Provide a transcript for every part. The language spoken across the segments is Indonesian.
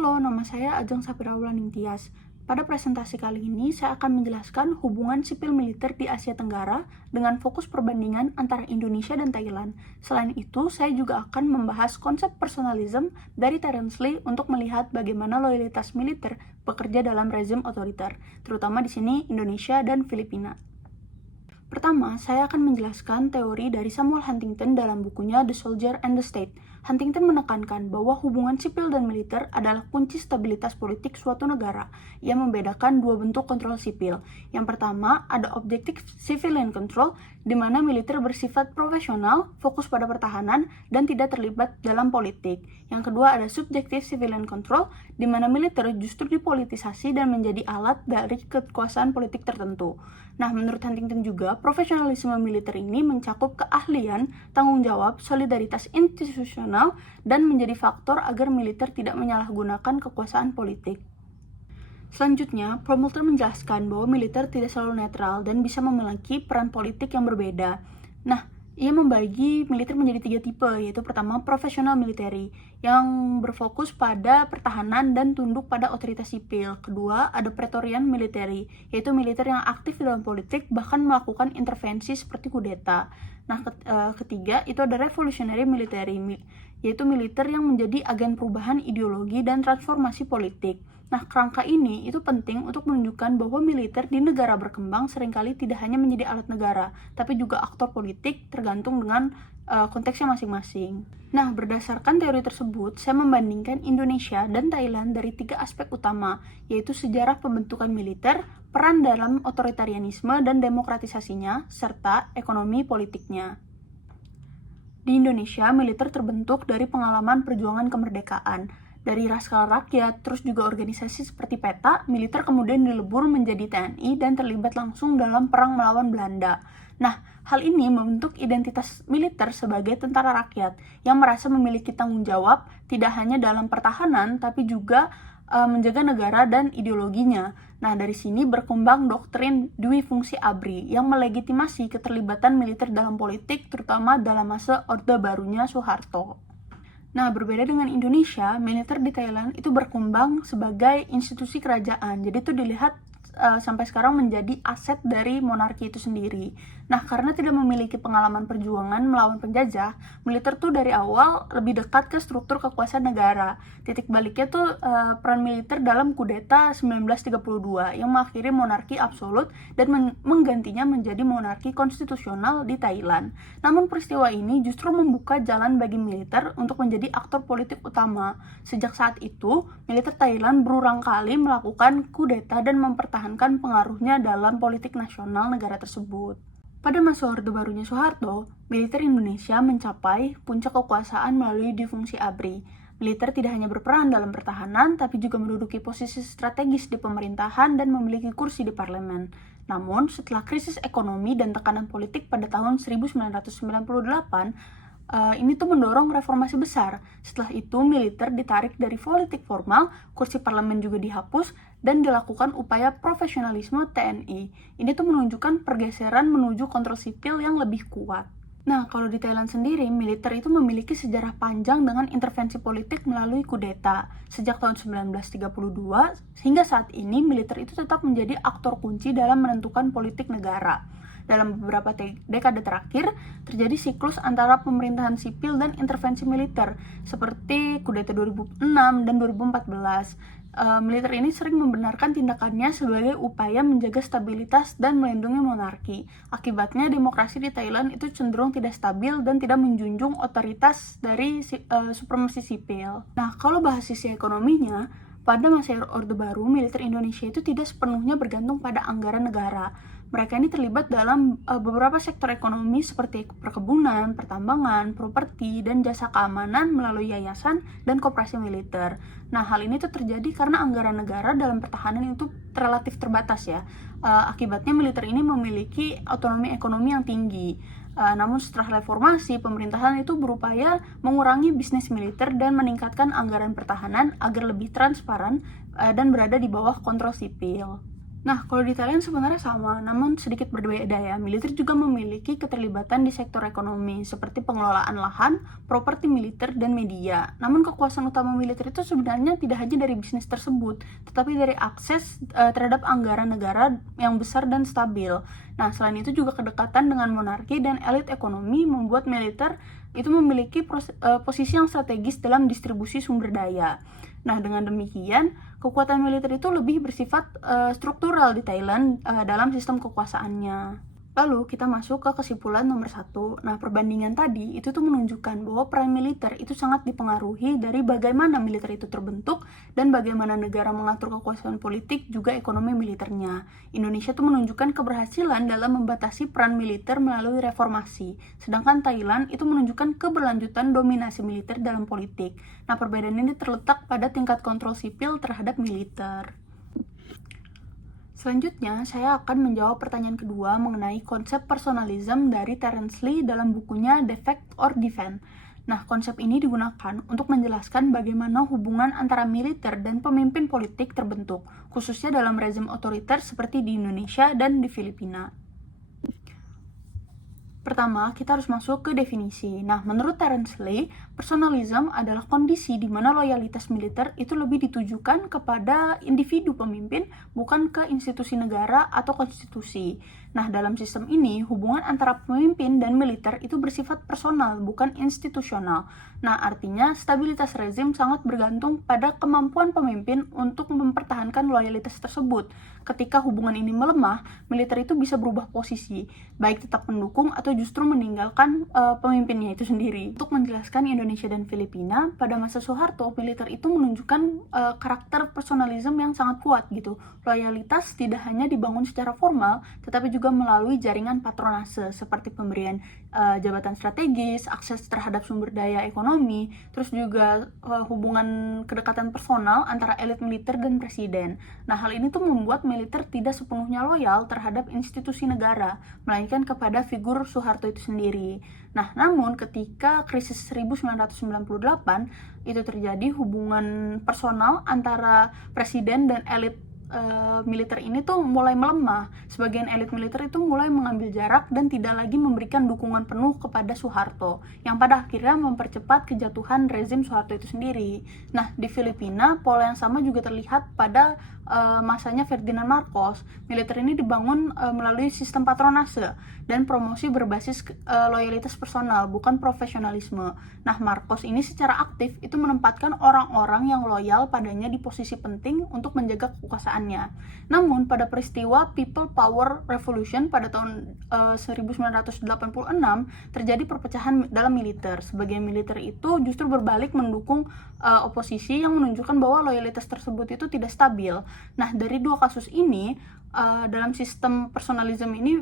Halo, nama saya Ajeng Sapiraula Ningtyas. Pada presentasi kali ini, saya akan menjelaskan hubungan sipil militer di Asia Tenggara dengan fokus perbandingan antara Indonesia dan Thailand. Selain itu, saya juga akan membahas konsep personalism dari Terence Lee untuk melihat bagaimana loyalitas militer bekerja dalam rezim otoriter, terutama di sini Indonesia dan Filipina. Pertama, saya akan menjelaskan teori dari Samuel Huntington dalam bukunya The Soldier and the State. Huntington menekankan bahwa hubungan sipil dan militer adalah kunci stabilitas politik suatu negara. Ia membedakan dua bentuk kontrol sipil. Yang pertama, ada objective civilian control, di mana militer bersifat profesional, fokus pada pertahanan, dan tidak terlibat dalam politik. Yang kedua, ada subjective civilian control, di mana militer justru dipolitisasi dan menjadi alat dari kekuasaan politik tertentu. Nah, menurut Huntington juga, profesionalisme militer ini mencakup keahlian, tanggung jawab, solidaritas institusional, dan menjadi faktor agar militer tidak menyalahgunakan kekuasaan politik. Selanjutnya, Promoter menjelaskan bahwa militer tidak selalu netral dan bisa memiliki peran politik yang berbeda. Nah, ia membagi militer menjadi 3 tipe, yaitu pertama profesional military, yang berfokus pada pertahanan dan tunduk pada otoritas sipil. Kedua, ada Praetorian military, yaitu militer yang aktif dalam politik, bahkan melakukan intervensi seperti kudeta. Nah, ketiga, itu ada Revolutionary military, yaitu militer yang menjadi agen perubahan ideologi dan transformasi politik. Nah, kerangka ini itu penting untuk menunjukkan bahwa militer di negara berkembang seringkali tidak hanya menjadi alat negara, tapi juga aktor politik tergantung dengan konteksnya masing-masing. Nah, berdasarkan teori tersebut, saya membandingkan Indonesia dan Thailand dari 3 aspek utama, yaitu sejarah pembentukan militer, peran dalam otoritarianisme dan demokratisasinya, serta ekonomi politiknya. Di Indonesia, militer terbentuk dari pengalaman perjuangan kemerdekaan. Dari Laskar Rakyat, terus juga organisasi seperti PETA, militer kemudian dilebur menjadi TNI dan terlibat langsung dalam perang melawan Belanda. Nah, hal ini membentuk identitas militer sebagai tentara rakyat yang merasa memiliki tanggung jawab tidak hanya dalam pertahanan, tapi juga menjaga negara dan ideologinya. Nah, dari sini berkembang doktrin Dwi Fungsi ABRI yang melegitimasi keterlibatan militer dalam politik, terutama dalam masa Orde Barunya Soeharto. Nah, berbeda dengan Indonesia, militer di Thailand itu berkembang sebagai institusi kerajaan. Jadi itu dilihat sampai sekarang menjadi aset dari monarki itu sendiri. Nah, karena tidak memiliki pengalaman perjuangan melawan penjajah, militer tuh dari awal lebih dekat ke struktur kekuasaan negara. Titik baliknya tuh peran militer dalam kudeta 1932 yang mengakhiri monarki absolut dan menggantinya menjadi monarki konstitusional di Thailand. Namun peristiwa ini justru membuka jalan bagi militer untuk menjadi aktor politik utama. Sejak saat itu, militer Thailand berulang kali melakukan kudeta dan mempertahankan pengaruhnya dalam politik nasional negara tersebut. Pada masa Orde Barunya Soeharto, militer Indonesia mencapai puncak kekuasaan melalui difungsi ABRI. Militer tidak hanya berperan dalam pertahanan, tapi juga menduduki posisi strategis di pemerintahan dan memiliki kursi di parlemen. Namun, setelah krisis ekonomi dan tekanan politik pada tahun 1998, ini tuh mendorong reformasi besar. Setelah itu, militer ditarik dari politik formal, kursi parlemen juga dihapus, dan dilakukan upaya profesionalisme TNI. Ini tuh menunjukkan pergeseran menuju kontrol sipil yang lebih kuat. Nah, kalau di Thailand sendiri, militer itu memiliki sejarah panjang dengan intervensi politik melalui kudeta. Sejak tahun 1932, hingga saat ini, militer itu tetap menjadi aktor kunci dalam menentukan politik negara. Dalam beberapa dekade terakhir, terjadi siklus antara pemerintahan sipil dan intervensi militer, seperti kudeta 2006 dan 2014. Militer ini sering membenarkan tindakannya sebagai upaya menjaga stabilitas dan melindungi monarki. Akibatnya, demokrasi di Thailand itu cenderung tidak stabil dan tidak menjunjung otoritas dari supremasi sipil. Nah, kalau bahas sisi ekonominya, pada masa Orde Baru, militer Indonesia itu tidak sepenuhnya bergantung pada anggaran negara. Mereka ini terlibat dalam beberapa sektor ekonomi seperti perkebunan, pertambangan, properti, dan jasa keamanan melalui yayasan dan koperasi militer. Nah, hal ini tuh terjadi karena anggaran negara dalam pertahanan itu relatif terbatas ya. Akibatnya militer ini memiliki otonomi ekonomi yang tinggi. Namun setelah reformasi, pemerintahan itu berupaya mengurangi bisnis militer dan meningkatkan anggaran pertahanan agar lebih transparan dan berada di bawah kontrol sipil. Nah, kalau di Thailand sebenarnya sama, namun sedikit berbeda ya. Militer juga memiliki keterlibatan di sektor ekonomi, seperti pengelolaan lahan, properti militer, dan media. Namun kekuasaan utama militer itu sebenarnya tidak hanya dari bisnis tersebut, tetapi dari akses terhadap anggaran negara yang besar dan stabil. Nah, selain itu juga kedekatan dengan monarki dan elit ekonomi membuat militer itu memiliki posisi yang strategis dalam distribusi sumber daya. Nah, dengan demikian, kekuatan militer itu lebih bersifat struktural di Thailand dalam sistem kekuasaannya. Lalu kita masuk ke kesimpulan nomor 1. Nah, perbandingan tadi itu tuh menunjukkan bahwa peran militer itu sangat dipengaruhi dari bagaimana militer itu terbentuk dan bagaimana negara mengatur kekuasaan politik juga ekonomi militernya. Indonesia tuh menunjukkan keberhasilan dalam membatasi peran militer melalui reformasi, sedangkan Thailand itu menunjukkan keberlanjutan dominasi militer dalam politik. Nah, perbedaan ini terletak pada tingkat kontrol sipil terhadap militer. Selanjutnya, saya akan menjawab pertanyaan kedua mengenai konsep personalism dari Terence Lee dalam bukunya Defect or Defend. Nah, konsep ini digunakan untuk menjelaskan bagaimana hubungan antara militer dan pemimpin politik terbentuk, khususnya dalam rezim otoriter seperti di Indonesia dan di Filipina. Pertama, kita harus masuk ke definisi. Nah, menurut Terence Lee, personalism adalah kondisi di mana loyalitas militer itu lebih ditujukan kepada individu pemimpin, bukan ke institusi negara atau konstitusi. Nah, dalam sistem ini, hubungan antara pemimpin dan militer itu bersifat personal, bukan institusional. Nah, artinya stabilitas rezim sangat bergantung pada kemampuan pemimpin untuk mempertahankan loyalitas tersebut. Ketika hubungan ini melemah, militer itu bisa berubah posisi, baik tetap mendukung atau justru meninggalkan pemimpinnya itu sendiri. Untuk menjelaskan Indonesia dan Filipina, pada masa Soeharto, militer itu menunjukkan karakter personalisme yang sangat kuat gitu. Loyalitas tidak hanya dibangun secara formal, tetapi juga melalui jaringan patronase seperti pemberian jabatan strategis, akses terhadap sumber daya ekonomi, terus juga hubungan kedekatan personal antara elit militer dan presiden. Nah, hal ini tuh membuat militer tidak sepenuhnya loyal terhadap institusi negara, melainkan kepada figur Soeharto itu sendiri. Nah, namun ketika krisis 1998 itu terjadi, hubungan personal antara presiden dan elit militer ini tuh mulai melemah. Sebagian elit militer itu mulai mengambil jarak dan tidak lagi memberikan dukungan penuh kepada Soeharto, yang pada akhirnya mempercepat kejatuhan rezim Soeharto itu sendiri. Nah, di Filipina, pola yang sama juga terlihat pada masanya Ferdinand Marcos. Militer ini dibangun melalui sistem patronase dan promosi berbasis loyalitas personal, bukan profesionalisme. Nah, Marcos ini secara aktif itu menempatkan orang-orang yang loyal padanya di posisi penting untuk menjaga kekuasaannya. Namun, pada peristiwa People Power Revolution pada tahun 1986, terjadi perpecahan dalam militer. Sebagian militer itu justru berbalik mendukung oposisi yang menunjukkan bahwa loyalitas tersebut itu tidak stabil. Nah, dari dua kasus ini, dalam sistem personalisme ini,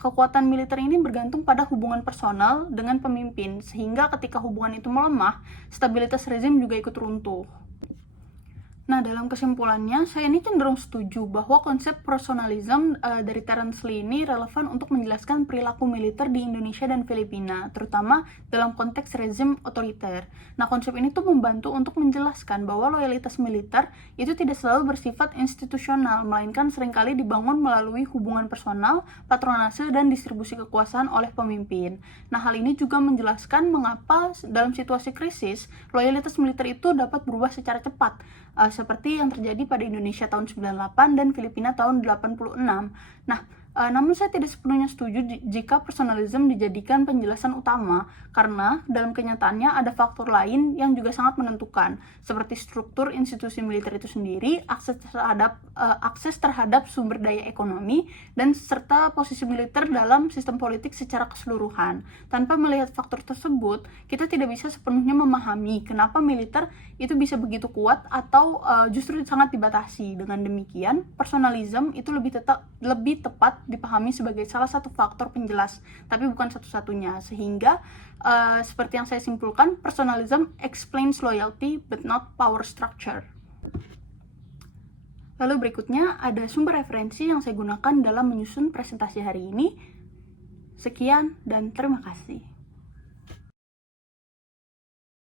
kekuatan militer ini bergantung pada hubungan personal dengan pemimpin, sehingga ketika hubungan itu melemah, stabilitas rezim juga ikut runtuh. Nah, dalam kesimpulannya, saya ini cenderung setuju bahwa konsep personalism dari Terence Lee ini relevan untuk menjelaskan perilaku militer di Indonesia dan Filipina, terutama dalam konteks rezim otoriter. Nah, konsep ini tuh membantu untuk menjelaskan bahwa loyalitas militer itu tidak selalu bersifat institusional, melainkan seringkali dibangun melalui hubungan personal, patronase, dan distribusi kekuasaan oleh pemimpin. Nah, hal ini juga menjelaskan mengapa dalam situasi krisis, loyalitas militer itu dapat berubah secara cepat, seperti yang terjadi pada Indonesia tahun 98 dan Filipina tahun 86. Nah, namun saya tidak sepenuhnya setuju jika personalism dijadikan penjelasan utama, karena dalam kenyataannya ada faktor lain yang juga sangat menentukan, seperti struktur institusi militer itu sendiri, akses terhadap sumber daya ekonomi, dan serta posisi militer dalam sistem politik secara keseluruhan. Tanpa melihat faktor tersebut, kita tidak bisa sepenuhnya memahami kenapa militer itu bisa begitu kuat atau justru sangat dibatasi. Dengan demikian, personalism itu lebih tepat dipahami sebagai salah satu faktor penjelas, tapi bukan satu-satunya. Sehingga seperti yang saya simpulkan, personalism explains loyalty but not power structure. Lalu berikutnya ada sumber referensi yang saya gunakan dalam menyusun presentasi hari ini. Sekian dan terima kasih.